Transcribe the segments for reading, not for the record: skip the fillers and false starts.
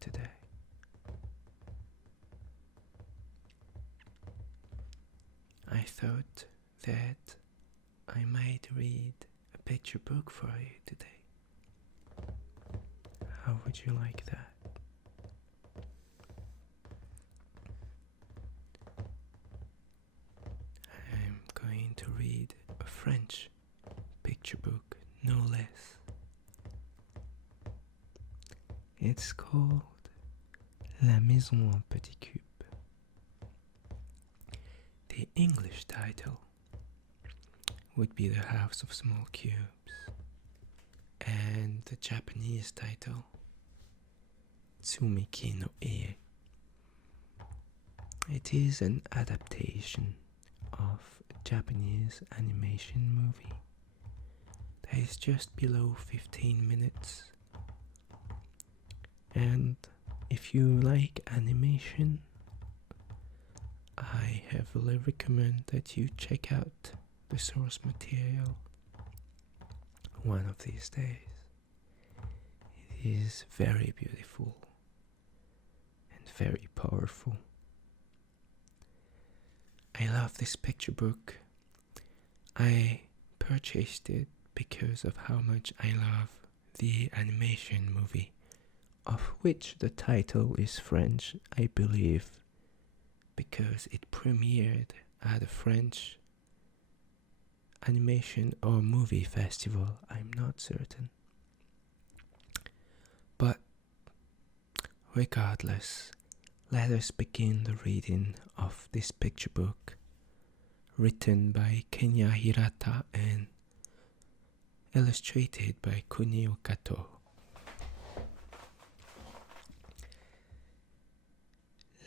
today? I thought that I might read a picture book for you today. How would you like that? I'm going to read a French picture book, no less. It's called La Maison en Petit Cube. The English title would be The House of Small Cubes, and the Japanese title, Tsumiki no Ie. It is an adaptation of a Japanese animation movie that is just below 15 minutes. And if you like animation, I heavily recommend that you check out the source material one of these days. It is very beautiful and very powerful. I love this picture book. I purchased it because of how much I love the animation movie, of which the title is French, I believe, because it premiered at a French animation or movie festival, I'm not certain. But regardless, let us begin the reading of this picture book, written by Kenya Hirata and illustrated by Kunio Kato.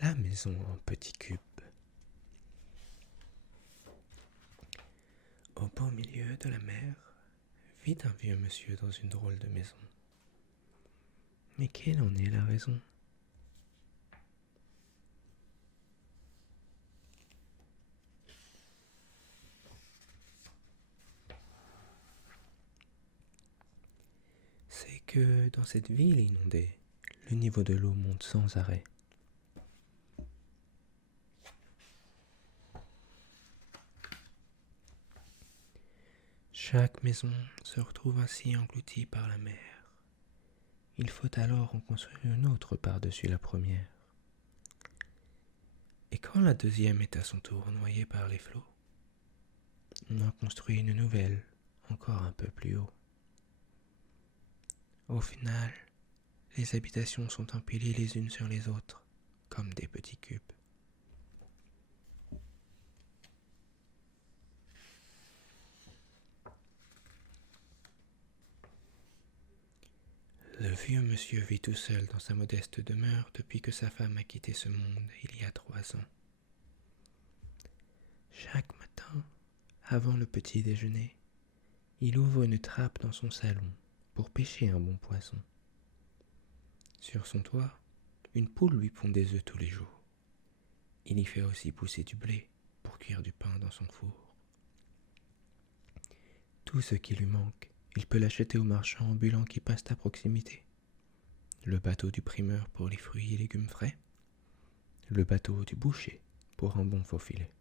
La maison en petit cube. Au beau milieu de la mer, vit un vieux monsieur dans une drôle de maison. Mais quelle en est la raison? C'est que dans cette ville inondée, le niveau de l'eau monte sans arrêt. Chaque maison se retrouve ainsi engloutie par la mer. Il faut alors en construire une autre par-dessus la première. Et quand la deuxième est à son tour noyée par les flots, on en construit une nouvelle, encore un peu plus haut. Au final, les habitations sont empilées les unes sur les autres, comme des petits cubes. Le vieux monsieur vit tout seul dans sa modeste demeure depuis que sa femme a quitté ce monde il y a 3 ans. Chaque matin, avant le petit déjeuner, il ouvre une trappe dans son salon pour pêcher un bon poisson. Sur son toit, une poule lui pond des œufs tous les jours. Il y fait aussi pousser du blé pour cuire du pain dans son four. Tout ce qui lui manque, il peut l'acheter aux marchands ambulants qui passent à proximité. Le bateau du primeur pour les fruits et légumes frais. Le bateau du boucher pour un bon faux filet.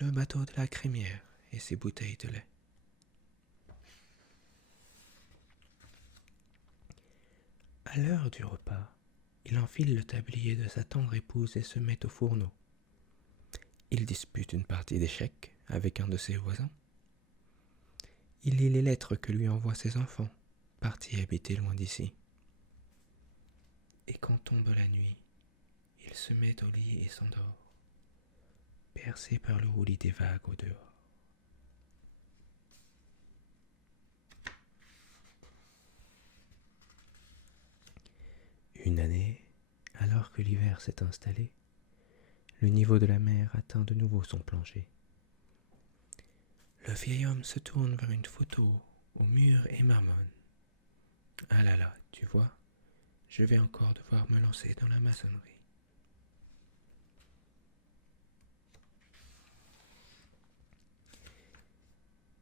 Le bateau de la crémière et ses bouteilles de lait. À l'heure du repas, il enfile le tablier de sa tendre épouse et se met au fourneau. Il dispute une partie d'échecs avec un de ses voisins. Il lit les lettres que lui envoient ses enfants, partis habiter loin d'ici. Et quand tombe la nuit, il se met au lit et s'endort, bercé par le roulis des vagues au dehors. Une année, alors que l'hiver s'est installé, le niveau de la mer atteint de nouveau son plancher. Le vieil homme se tourne vers une photo au mur et marmonne. Ah là là, tu vois, je vais encore devoir me lancer dans la maçonnerie.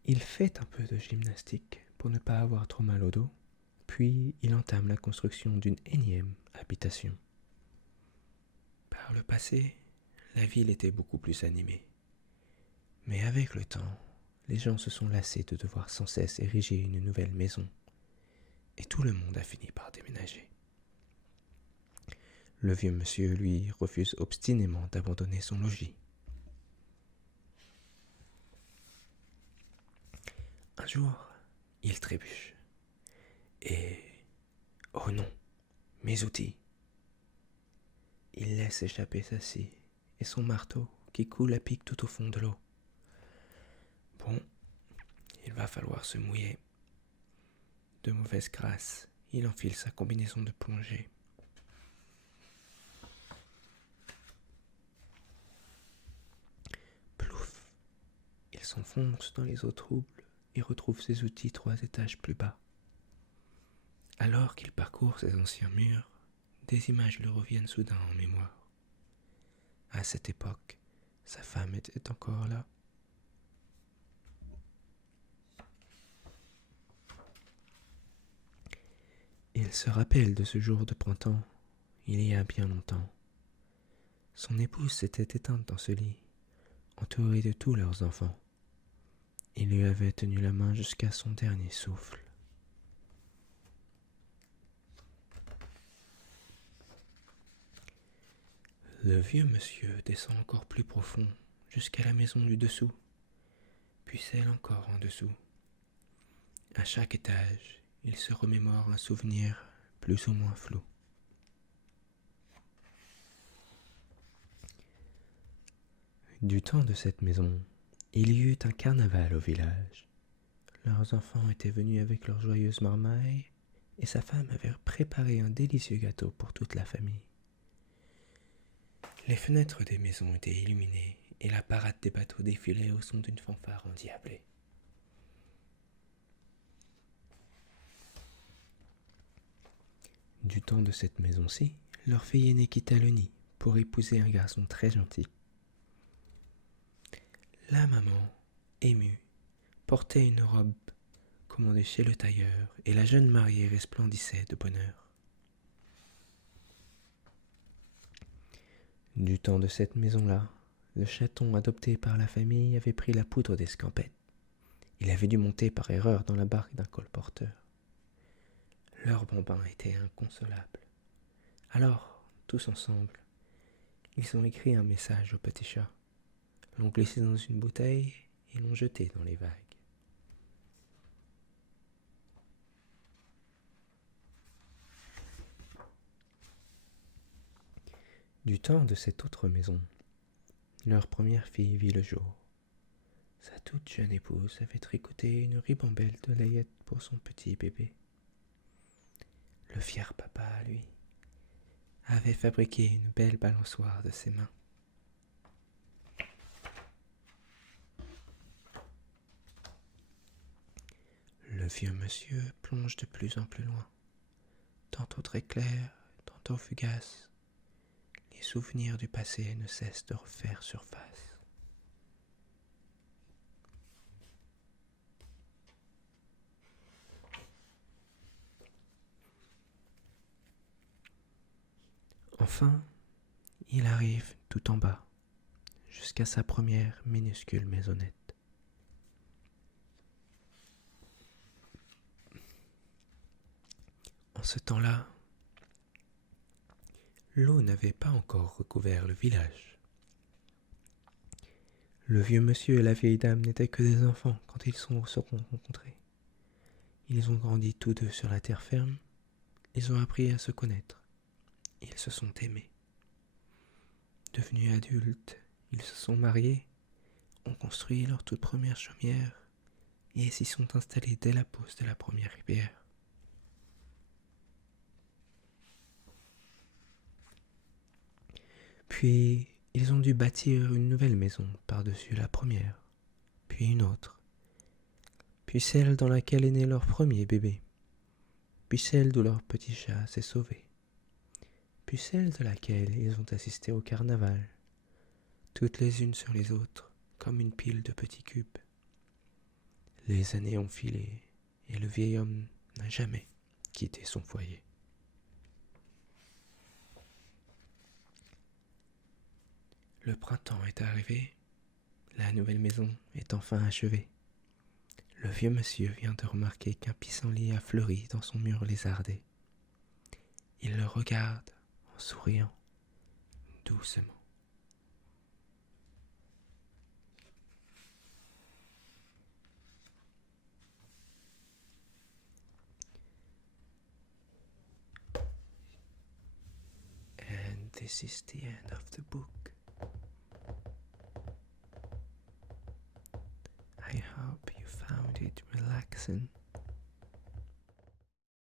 Il fait un peu de gymnastique pour ne pas avoir trop mal au dos, puis il entame la construction d'une énième habitation. Par le passé, la ville était beaucoup plus animée. Mais avec le temps, les gens se sont lassés de devoir sans cesse ériger une nouvelle maison, et tout le monde a fini par déménager. Le vieux monsieur, lui, refuse obstinément d'abandonner son logis. Un jour, il trébuche. Et... oh non, mes outils. Il laisse échapper sa scie et son marteau qui coule à pic tout au fond de l'eau. Bon, il va falloir se mouiller. De mauvaise grâce, il enfile sa combinaison de plongée. Plouf! Il s'enfonce dans les eaux troubles et retrouve ses outils 3 étages plus bas. Alors qu'il parcourt ses anciens murs, des images lui reviennent soudain en mémoire. À cette époque, sa femme était encore là. Il se rappelle de ce jour de printemps, il y a bien longtemps. Son épouse s'était éteinte dans ce lit, entourée de tous leurs enfants. Il lui avait tenu la main jusqu'à son dernier souffle. Le vieux monsieur descend encore plus profond, jusqu'à la maison du dessous, puis celle encore en dessous. À chaque étage, il se remémore un souvenir plus ou moins flou. Du temps de cette maison, il y eut un carnaval au village. Leurs enfants étaient venus avec leurs joyeuses marmailles, et sa femme avait préparé un délicieux gâteau pour toute la famille. Les fenêtres des maisons étaient illuminées, et la parade des bateaux défilait au son d'une fanfare endiablée. Du temps de cette maison-ci, leur fille aînée quitta le nid pour épouser un garçon très gentil. La maman, émue, portait une robe commandée chez le tailleur, et la jeune mariée resplendissait de bonheur. Du temps de cette maison-là, le chaton adopté par la famille avait pris la poudre d'escampette. Il avait dû monter par erreur dans la barque d'un colporteur. Leur bambin était inconsolable. Alors, tous ensemble, ils ont écrit un message au petit chat, l'ont glissé dans une bouteille et l'ont jeté dans les vagues. Du temps de cette autre maison, leur première fille vit le jour. Sa toute jeune épouse avait tricoté une ribambelle de layette pour son petit bébé. Le fier papa, lui, avait fabriqué une belle balançoire de ses mains. Le vieux monsieur plonge de plus en plus loin, tantôt très clair, tantôt fugace. Les souvenirs du passé ne cessent de refaire surface. Enfin, il arrive tout en bas, jusqu'à sa première minuscule maisonnette. En ce temps-là, l'eau n'avait pas encore recouvert le village. Le vieux monsieur et la vieille dame n'étaient que des enfants quand ils se sont rencontrés. Ils ont grandi tous deux sur la terre ferme, ils ont appris à se connaître, ils se sont aimés. Devenus adultes, ils se sont mariés, ont construit leur toute première chaumière et s'y sont installés dès la pose de la première rivière. Puis, ils ont dû bâtir une nouvelle maison par-dessus la première, puis une autre, puis celle dans laquelle est né leur premier bébé, puis celle d'où leur petit chat s'est sauvé, puis celle de laquelle ils ont assisté au carnaval, toutes les unes sur les autres, comme une pile de petits cubes. Les années ont filé, et le vieil homme n'a jamais quitté son foyer. Le printemps est arrivé, la nouvelle maison est enfin achevée. Le vieux monsieur vient de remarquer qu'un pissenlit a fleuri dans son mur lézardé. Il le regarde en souriant doucement. And this is the end of the book. I hope you found it relaxing